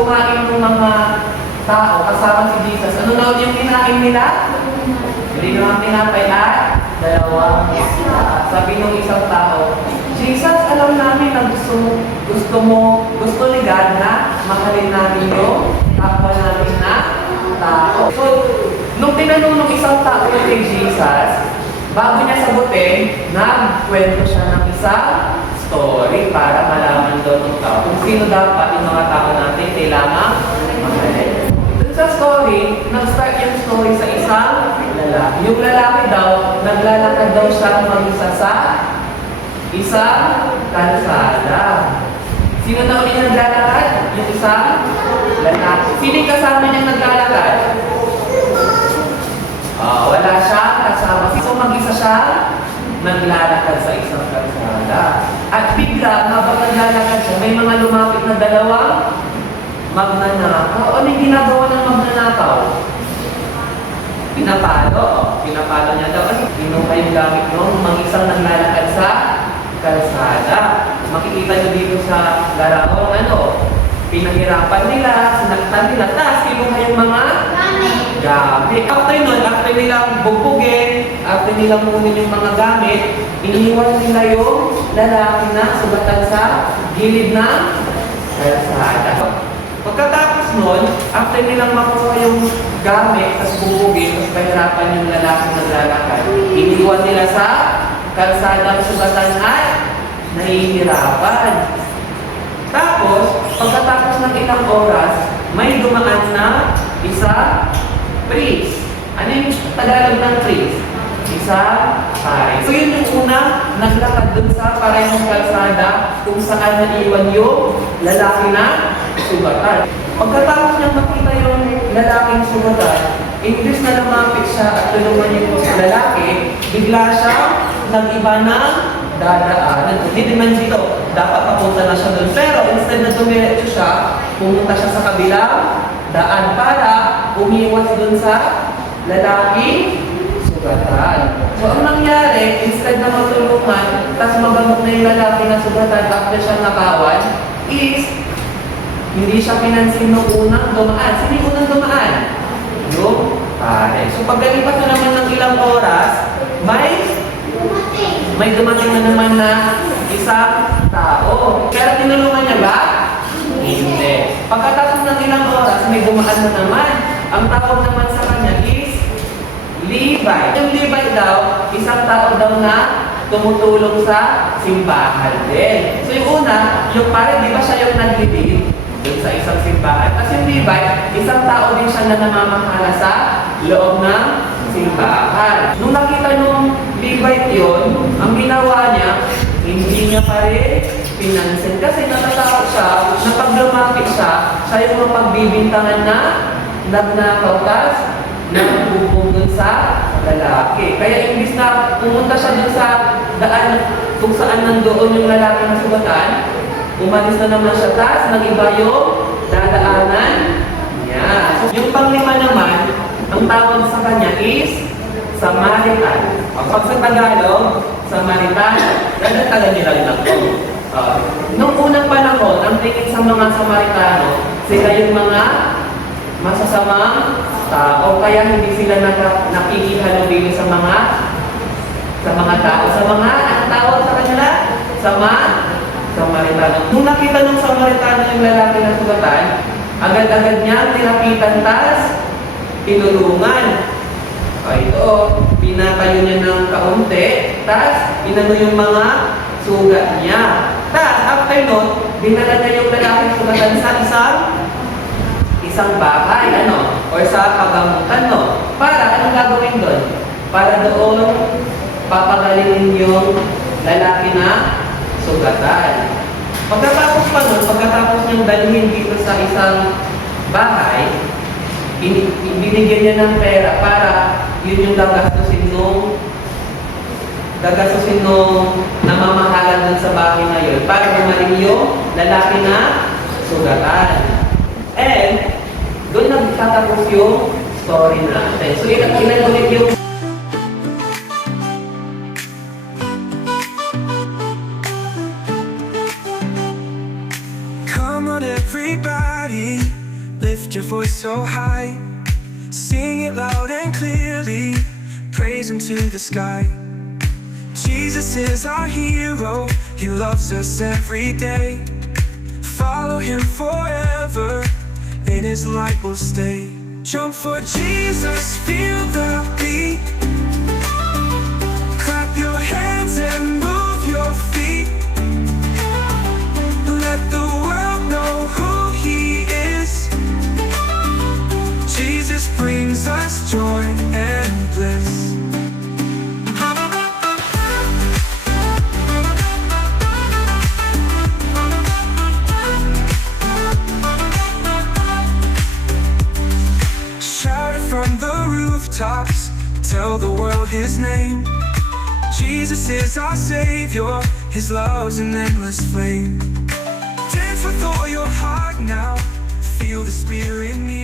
kumain ng mga tao kasama si Jesus, ano daw yung kinain nila? Limang tinapay at dalawang isda. Sabi ng isang tao, Jesus, alam namin na gusto ni God na mahalin namin yung kapwa namin na tao. So, nung tinanong ng isang tao kay Jesus, bago niya sagutin, nagkwento siya ng isang story para malaman daw ng tao kung sino dapat yung mga tao natin kailangan mahalin. Dun sa story, nag-start yung story sa isang lalaki. Yung lalaki daw, naglalakad daw siya mag-isa sa isang kalsada. Sino daw yung naglalakad? Yung isang lalaki. Sino yung kasama niyang naglalakad? Wala siya kasama. So mag-isa siya, naglalakad sa isang kalsada. At bigla, habang naglalakad siya, may mga lumapit na dalawang magnanakaw. Ano yung ginagawa ng magnanakaw? Pinapalo niya daw. Kasi kinuha yung gamit nung mag-isang naglalakad sa kalsada. Makikita niyo dito sa larawan, pinahirapan nila, sinaktan nila, tapos kinuha yung mga gamit. After nun, after nilang bubugin, after nilang munin yung mga gamit, iniwan nila yung lalaki na sugatan sa gilid ng kalsada. Pagkatapos nun, after nilang makuha yung gamit, tapos bubugin, tapos pahirapan yung lalaki na naglalakad, iniwan nila sa kalsadang sugatan at nahihirapan. Tapos, pagkatapos ng ilang oras, may dumaan na isa priest. Ano yung Tagalog ng priest? Isa pare. So yun yung una, naglakad dun sa parehong kalsada kung saan naiwan yung lalaki na sugatan. Pagkatapos niya makita yung lalaking sugatan, imbis na lumapit siya at tulungan yung lalaki, bigla siya nag-iba ng dadaan. Hindi naman dito, dapat papunta na siya doon. Pero instead na dumiretso siya, pumunta siya sa kabilang daan para umiwas doon sa lalaking sugatan. So ang nangyari, instead na matulungan, tapos magamot na yung lalaki na sugatan after siya nakawan, is hindi siya pinansin nung unang dumaan. Sino yung unang dumaan? Yung pare. So pagkalipat na naman ng ilang oras, may dumating na naman na isang tao. Pero tinulungan niya ba? Hindi. Pagkatapos ng ilang oras, may dumaan na naman. Ang tawag naman sa kanya is Levi. Yung Levi daw, isang tao daw na tumutulong sa simbahan din. So yung una, yung pare, di ba siya yung nag-lead dun sa isang simbahan? Kasi yung Levi, isang tao din siya na namamahala sa loob ng simbahan. Nung nakita nung Levite yun, ang ginawa niya, hindi niya pa rin pinansin. Kasi natatakot siya na pag lumapit siya, siya yung mapagbibintangan na nagnakaw, tas nagpupong dun sa lalaki. Kaya imbis na pumunta siya dun sa daan kung saan nandoon yung lalaki na sugatan, umalis na naman siya, tas nag-iba yung dadaanan niya. Yung panglima naman, ang tawag sa kanya is Samaritan. Pag sa Tagalog, Samaritan, dadagtagan nila rin ako. Noong unang panahon, ang tingin sa mga Samaritano, sila yung mga masasamang tao, kaya hindi sila nakikihalubili sa mga tao. Sa mga, ang tawag sa kanila? Samaritano. Nung nakita ng Samaritano yung lalaki na sugatan, agad-agad niya tinapitan, tas tinulungan. Ito, pinatayo niya ng kaunti, tas inano yung mga sugat niya. Tas, after nun, dinala niya yung lalaki sugatan sa isang bahay, or sa pagamutan, para, anong gagawin doon? Para doon, papagalingin yung lalaki na sugatan. Pagkatapos pa nun, pagkatapos niyang dalhin dito sa isang bahay, binigyan niya ng pera para yun yung gagastusin nung namamahalan dun sa bahay na yun para gumaling yung lalaki na sugatan. And doon nagtatapos yung story natin. So ilan ulit yung Come on everybody, voice so high, sing it loud and clearly, praise Him to the sky. Jesus is our hero, He loves us every day. Follow Him forever, in His light we'll stay. Jump for Jesus, feel the beat. Clap your hands and move your feet. Let the world know who He is. Jesus brings us joy and bliss. Shout it from the rooftops, tell the world His name. Jesus is our Savior, His love's an endless flame. Dance with all your heart now, feel the Spirit near.